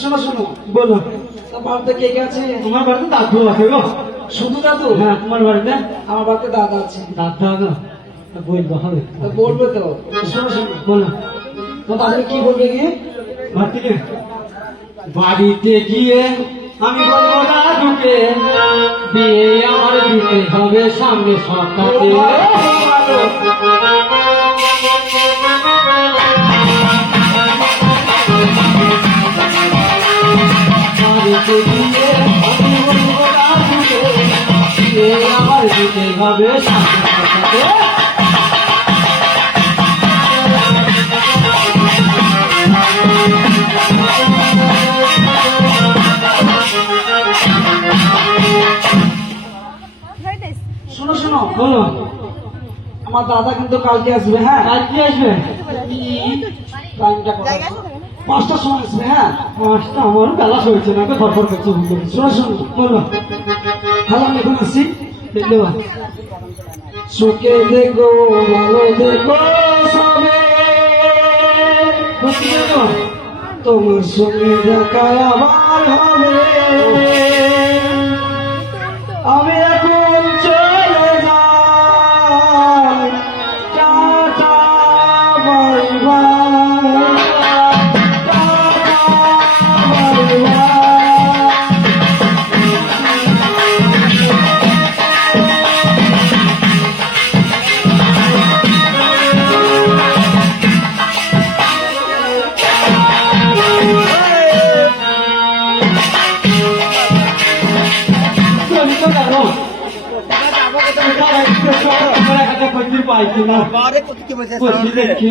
শোনো শোনো বলো বাড়িতে কে কে আছে? তোমার বাড়িতে দাদু আছে গো। শুধু দাদু? হ্যাঁ। তোমার বাড়িতে? আমার বাড়িতে দাদা আছে। দাদা না বলবো হবে, বলবে তো। শোনো শোনো বলো তো দাদু কি বলবে গিয়ে? বাড়িতে গিয়ে আমি বলবো দাদুকে বিয়ে আমার দিতে হবে সামনে সপ্তাহে। আমার দিতে হবে সামনে শোনো শোনো বলো আমার দাদা কিন্তু কালকে আসবে। হ্যাঁ কালকে আসবে? টাইমটা কত? 5টার সময় আসবে। হ্যাঁ 5টা আমারও বেলা হয়েছে না, ফরফর করছে। শোনো শোনো বলো হ্যালো আমি এখন আসছি। ধন্যবাদ। সুখে দেখো ভালো দেখো সবে তোমার সঙ্গে দেখা আবার হবে। আমি এখন চলে যাই, tata bye bye, tata bye bye. পাইছি না দেখি